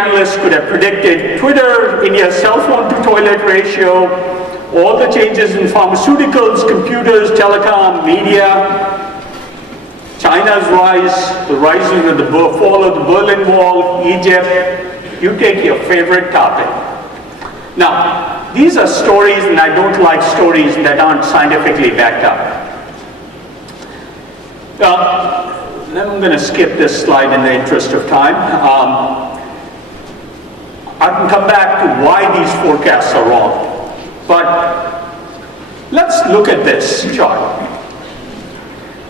analysts could have predicted Twitter, India's cell phone to toilet ratio, all the changes in pharmaceuticals, computers, telecom, media, China's rise, the rising of the fall of the Berlin Wall, Egypt. You take your favorite topic. Now, these are stories, and I don't like stories that aren't scientifically backed up. I'm going to skip this slide in the interest of time. I can come back to why these forecasts are wrong. But let's look at this chart.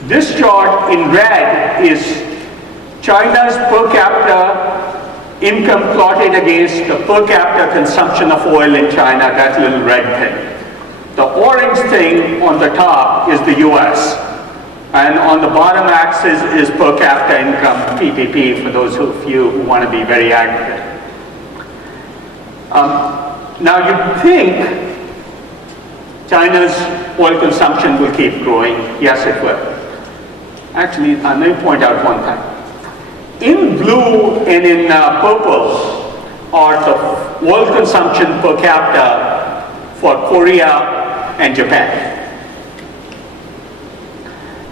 This chart in red is China's per capita income plotted against the per capita consumption of oil in China, that little red thing. The orange thing on the top is the US. And on the bottom axis is per capita income, PPP, for those of you who want to be very accurate. Now you think China's oil consumption will keep growing. Yes, it will. Actually, let me point out one thing. In blue and in purple are the oil consumption per capita for Korea and Japan.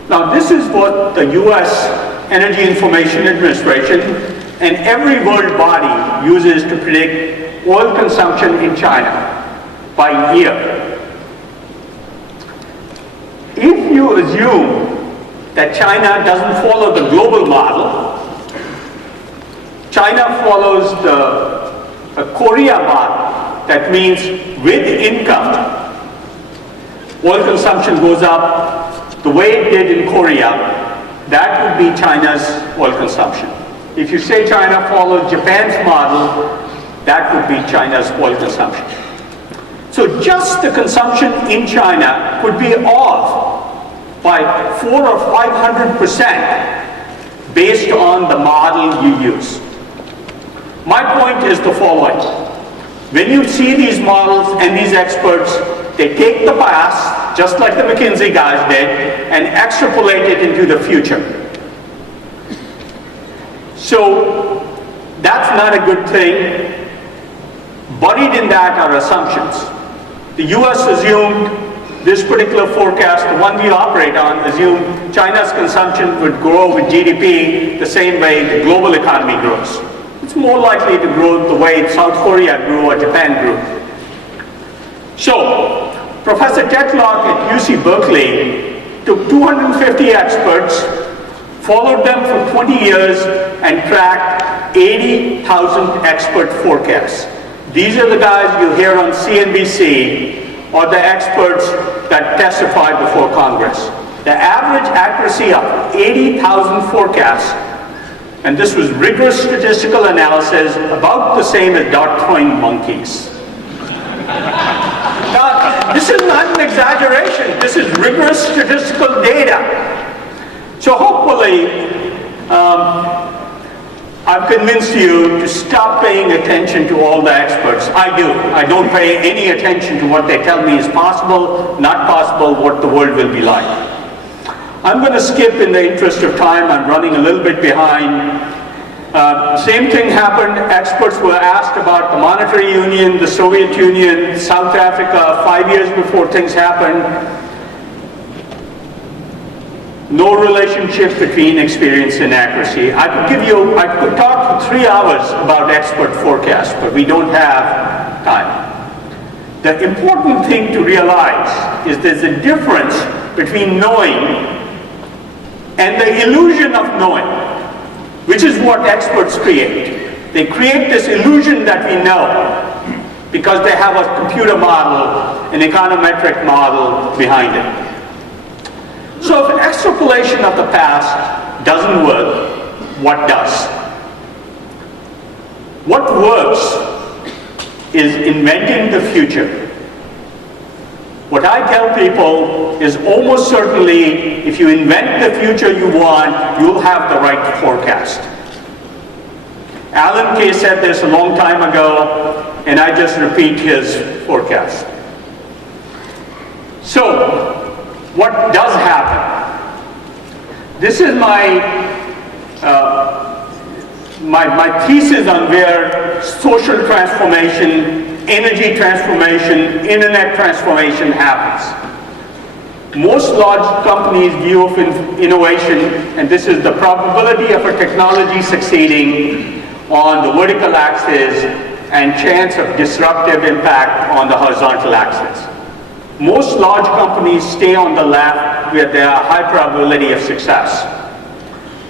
Now, this is what the US Energy Information Administration and every world body uses to predict oil consumption in China by year. If you assume that China doesn't follow the global model, China follows the Korea model. That means with income, oil consumption goes up the way it did in Korea. That would be China's oil consumption. If you say China follows Japan's model, that would be China's oil consumption. So just the consumption in China could be off by 400 or 500% based on the model you use. My point is the following. When you see these models and these experts, they take the past, just like the McKinsey guys did, and extrapolate it into the future. So that's not a good thing. Buried in that are assumptions. The US assumed this particular forecast, the one we operate on, assumed China's consumption would grow with GDP the same way the global economy grows. It's more likely to grow the way South Korea grew or Japan grew. So, Professor Tetlock at UC Berkeley took 250 experts, followed them for 20 years, and tracked 80,000 expert forecasts. These are the guys you hear on CNBC, or the experts that testify before Congress. The average accuracy of 80,000 forecasts, and this was rigorous statistical analysis, about the same as dart-throwing monkeys. Now, this is not an exaggeration. This is rigorous statistical data. So hopefully, I've convinced you to stop paying attention to all the experts. I do. I don't pay any attention to what they tell me is possible, not possible, what the world will be like. I'm going to skip in the interest of time. I'm running a little bit behind. Same thing happened. Experts were asked about the monetary union, the Soviet Union, South Africa, 5 years before things happened. No relationship between experience and accuracy. I could talk for 3 hours about expert forecasts, but we don't have time. The important thing to realize is there's a difference between knowing and the illusion of knowing, which is what experts create. They create this illusion that we know because they have a computer model, an econometric model behind it. So if extrapolation of the past doesn't work, what does? What works is inventing the future. What I tell people is almost certainly if you invent the future you want, you'll have the right forecast. Alan Kay said this a long time ago, and I just repeat his forecast. So, what does happen? This is my thesis on where where social transformation, energy transformation, internet transformation happens. Most large companies' view of innovation, and this is the probability of a technology succeeding on the vertical axis and chance of disruptive impact on the horizontal axis. Most large companies stay on the left where there are high probability of success.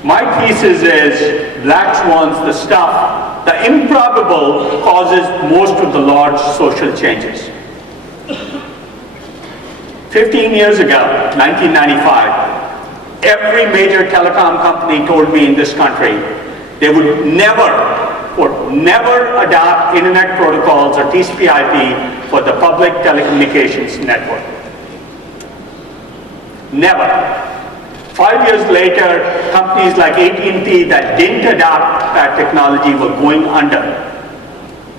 My thesis is black swans, the stuff, the improbable causes most of the large social changes. 15 years ago, 1995, every major telecom company told me in this country they would never adopt internet protocols or TCP/IP for the public telecommunications network. Never. 5 years later, companies like AT&T that didn't adopt that technology were going under.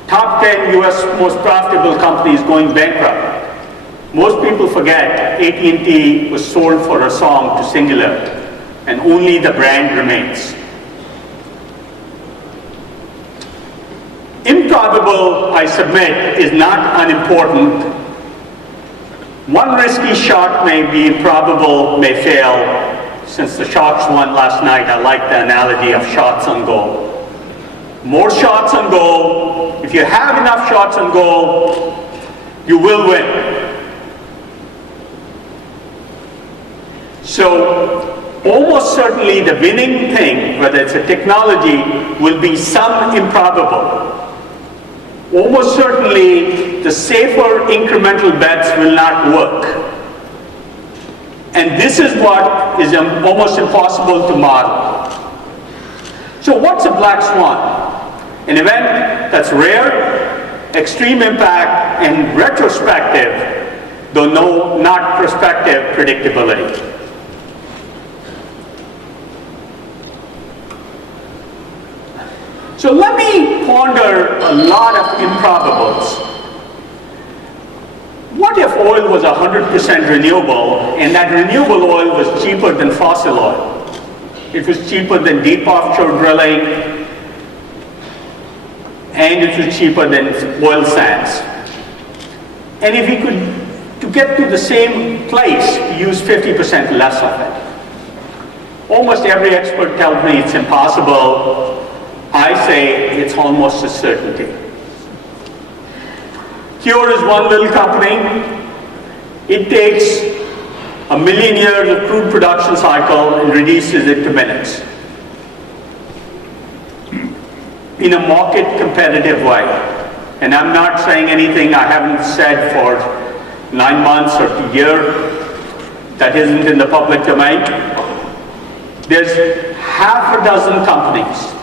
Top 10 US most profitable companies going bankrupt. Most people forget AT&T was sold for a song to Singular, and only the brand remains. Improbable, I submit, is not unimportant. One risky shot may be improbable, may fail. Since the Sharks won last night, I like the analogy of shots on goal. More shots on goal. If you have enough shots on goal, you will win. So, almost certainly the winning thing, whether it's a technology, will be some improbable. Almost certainly the safer incremental bets will not work. And this is what is almost impossible to model. So what's a black swan? An event that's rare, extreme impact, and retrospective, though not prospective predictability. So let me ponder a lot of improbables. What if oil was 100% renewable and that renewable oil was cheaper than fossil oil? It was cheaper than deep offshore drilling, and it was cheaper than oil sands. And if we could, to get to the same place, use 50% less of it. Almost every expert tells me it's impossible. I say it's almost a certainty. Cure is one little company. It takes 1 million years of crude production cycle and reduces it to minutes in a market competitive way. And I'm not saying anything I haven't said for 9 months or a year that isn't in the public domain. There's half a dozen companies,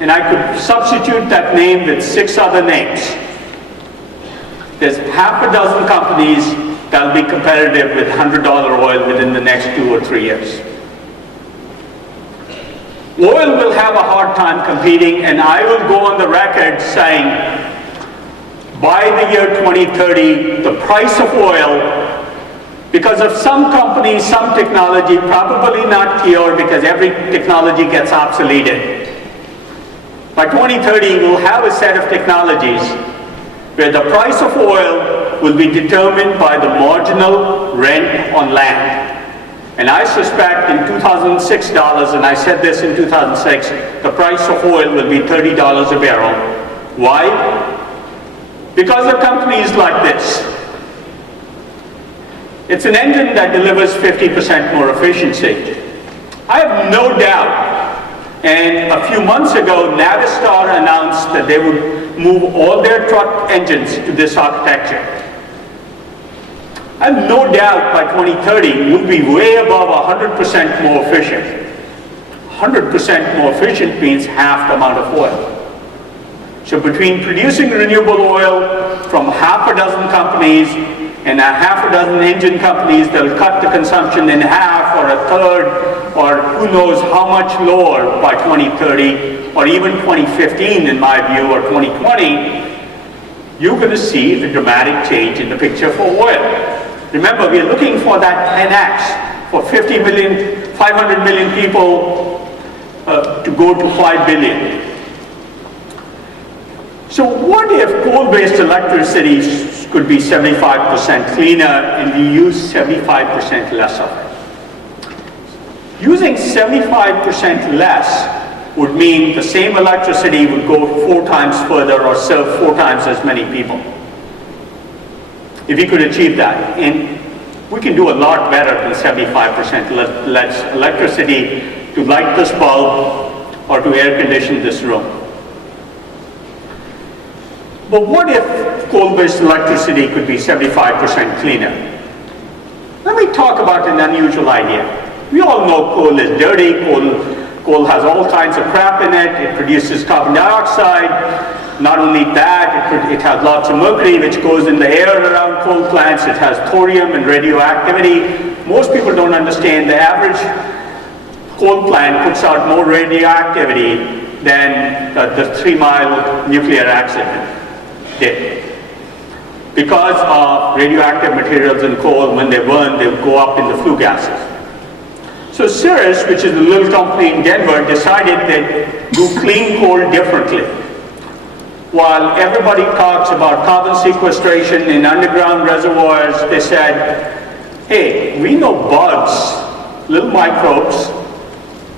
and I could substitute that name with 6 other names. There's half a dozen companies that'll be competitive with $100 oil within the next 2 or 3 years. Oil will have a hard time competing, and I will go on the record saying by the year 2030, the price of oil, because of some companies, some technology, probably not Cure because every technology gets obsoleted. By 2030, we'll have a set of technologies where the price of oil will be determined by the marginal rent on land. And I suspect in 2006 dollars, and I said this in 2006, the price of oil will be $30 a barrel. Why? Because of companies like this. It's an engine that delivers 50% more efficiency. I have no doubt. And a few months ago, Navistar announced that they would move all their truck engines to this architecture. I have no doubt by 2030, we'll be way above 100% more efficient. 100% more efficient means half the amount of oil. So between producing renewable oil from half a dozen companies and a half a dozen engine companies that will cut the consumption in half or a third, or who knows how much lower by 2030, or even 2015 in my view, or 2020, you're going to see a dramatic change in the picture for oil. Remember, we're looking for that 10x, for 50 million, 500 million people to go to 5 billion. So what if coal-based electricity could be 75% cleaner and we use 75% less of it? Using 75% less would mean the same electricity would go 4 times further or serve 4 times as many people. If we could achieve that. And we can do a lot better than 75% less electricity to light this bulb or to air condition this room. But what if coal-based electricity could be 75% cleaner? Let me talk about an unusual idea. We all know coal is dirty. Coal has all kinds of crap in it. It produces carbon dioxide. Not only that, it has lots of mercury which goes in the air around coal plants. It has thorium and radioactivity. Most people don't understand the average coal plant puts out more radioactivity than the 3 Mile nuclear accident did. Because of radioactive materials in coal, when they burn, they go up in the flue gases. So Cirrus, which is a little company in Denver, decided that do clean coal differently. While everybody talks about carbon sequestration in underground reservoirs, they said, hey, we know bugs, little microbes,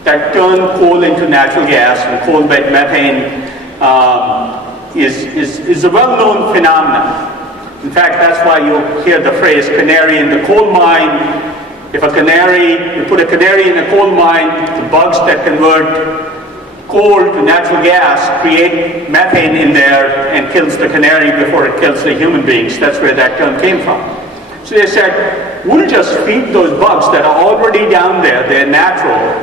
that turn coal into natural gas, and coal bed methane is a well-known phenomenon. In fact, that's why you hear the phrase canary in the coal mine. If you put a canary in a coal mine, the bugs that convert coal to natural gas create methane in there and kills the canary before it kills the human beings. That's where that term came from. So they said, we'll just feed those bugs that are already down there, they're natural,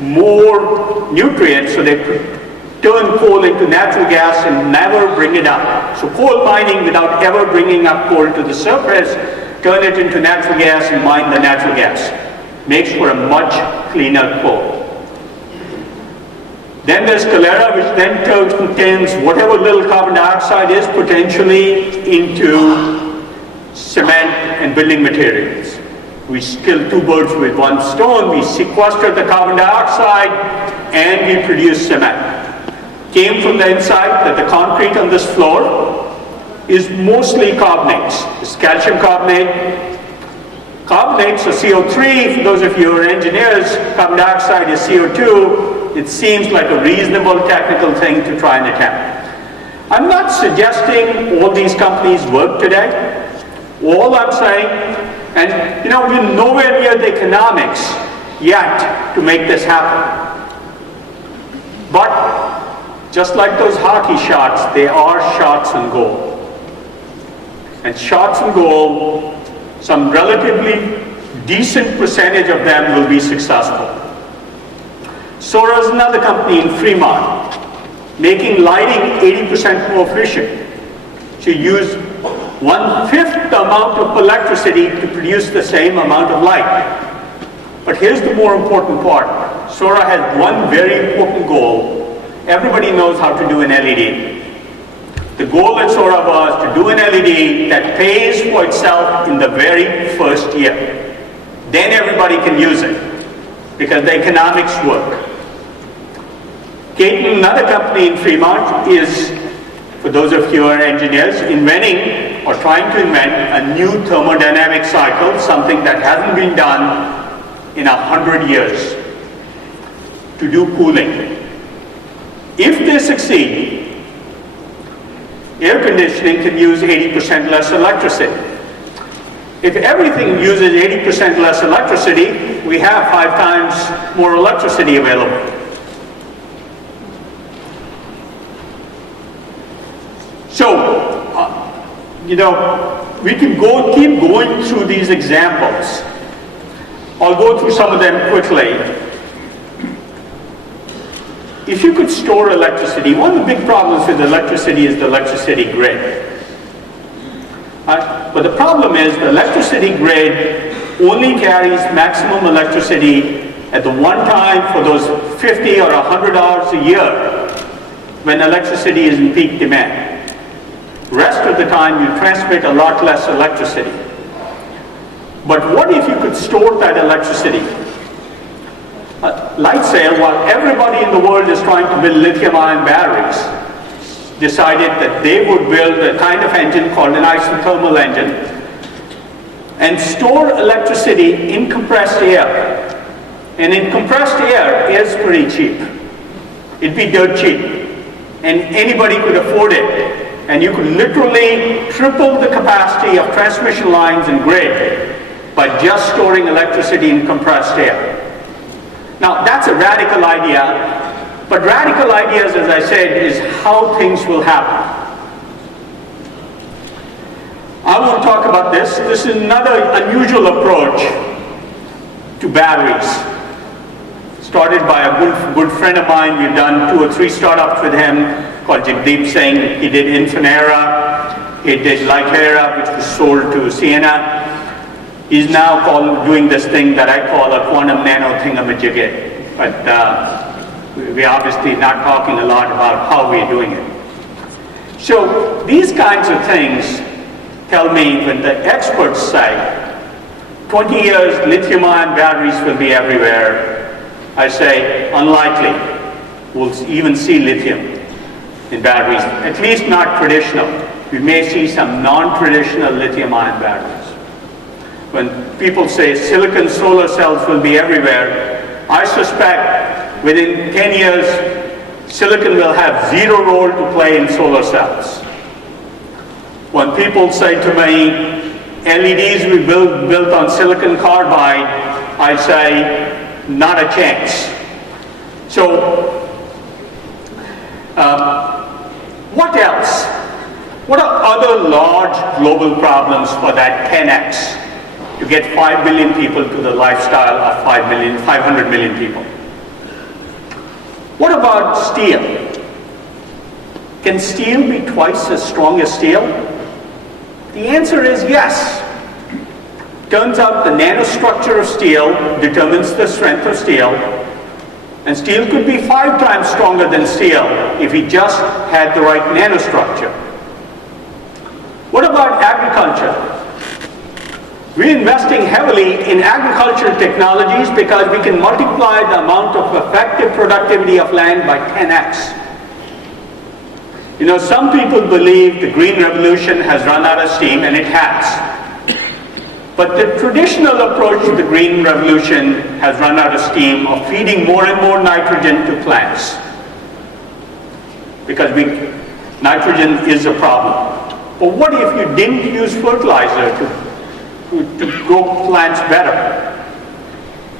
more nutrients so they could turn coal into natural gas and never bring it up. So coal mining without ever bringing up coal to the surface, turn it into natural gas and mine the natural gas. Makes for a much cleaner coal. Then there's Calera, which then turns whatever little carbon dioxide is potentially into cement and building materials. We kill 2 birds with 1 stone. We sequester the carbon dioxide and we produce cement. Came from the insight that the concrete on this floor is mostly carbonates. It's calcium carbonate. Carbonates are CO3. For those of you who are engineers, carbon dioxide is CO2. It seems like a reasonable technical thing to try and attempt. I'm not suggesting all these companies work today. All I'm saying, and we're nowhere near the economics yet to make this happen. But just like those hockey shots, they are shots on goal. And shots on goal, some relatively decent percentage of them will be successful. Sora is another company in Fremont, making lighting 80% more efficient. To use 1/5 the amount of electricity to produce the same amount of light. But here's the more important part. Sora has one very important goal. Everybody knows how to do an LED. The goal at Sora was to do an LED that pays for itself in the very first year. Then everybody can use it because the economics work. Caton, another company in Fremont, is, for those of you who are engineers, inventing or trying to invent a new thermodynamic cycle, something that hasn't been done in 100 years, to do cooling. If they succeed, air conditioning can use 80% less electricity. If everything uses 80% less electricity, we have 5 times more electricity available. So, we can keep going through these examples. I'll go through some of them quickly. If you could store electricity, one of the big problems with electricity is the electricity grid. But the problem is the electricity grid only carries maximum electricity at the one time for those 50 or 100 hours a year when electricity is in peak demand. Rest of the time you transmit a lot less electricity. But what if you could store that electricity? Light sail, while everybody in the world is trying to build lithium-ion batteries, decided that they would build a kind of engine called an isothermal engine and store electricity in compressed air. And in compressed air is pretty cheap. It'd be dirt cheap. And anybody could afford it. And you could literally triple the capacity of transmission lines and grid by just storing electricity in compressed air. Now, that's a radical idea. But radical ideas, as I said, is how things will happen. I want to talk about this. This is another unusual approach to batteries. Started by a good friend of mine. We've done 2 or 3 startups with him, called Jagdeep Singh. He did Infinera. He did Lightera, which was sold to Sienna. He's now doing this thing that I call a quantum nano thingamajigget. But we're obviously not talking a lot about how we're doing it. So these kinds of things tell me when the experts say 20 years lithium-ion batteries will be everywhere, I say unlikely. We'll even see lithium in batteries, at least not traditional. We may see some non-traditional lithium-ion batteries. When people say silicon solar cells will be everywhere, I suspect within 10 years, silicon will have 0 role to play in solar cells. When people say to me, LEDs we built on silicon carbide, I say, not a chance. So, what else? What are other large global problems for that 10x to get 5 billion people to the lifestyle of 500 million people? What about steel? Can steel be twice as strong as steel? The answer is yes. Turns out the nanostructure of steel determines the strength of steel, and steel could be 5 times stronger than steel if we just had the right nanostructure. What about agriculture? We're investing heavily in agricultural technologies because we can multiply the amount of effective productivity of land by 10x. You know, some people believe the green revolution has run out of steam, and it has. But the traditional approach to the green revolution has run out of steam of feeding more and more nitrogen to plants. Because nitrogen is a problem. But what if you didn't use fertilizer to grow plants better?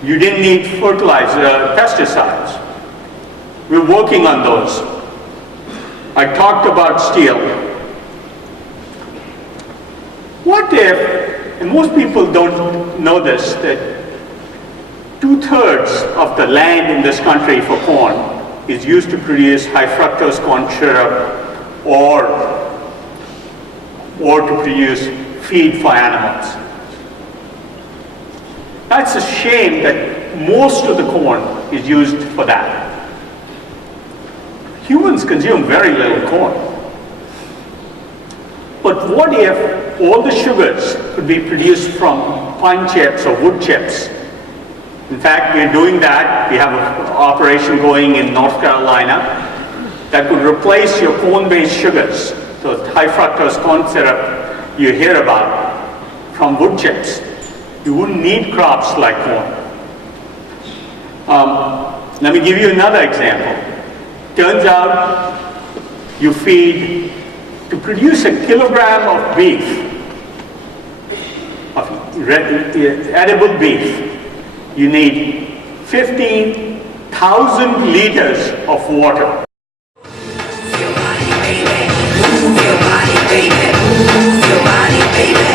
You didn't need fertilizer, pesticides. We're working on those. I talked about steel. What if, and most people don't know this, that 2/3 of the land in this country for corn is used to produce high fructose corn syrup or to produce feed for animals. That's a shame that most of the corn is used for that. Humans consume very little corn. But what if all the sugars could be produced from pine chips or wood chips? In fact, we're doing that. We have an operation going in North Carolina that could replace your corn-based sugars, those high fructose corn syrup you hear about, from wood chips. You wouldn't need crops like corn. Let me give you another example. Turns out to produce a kilogram of beef, of edible beef, you need 15,000 liters of water. Move your body, baby. Move your body, baby. Move your body, baby.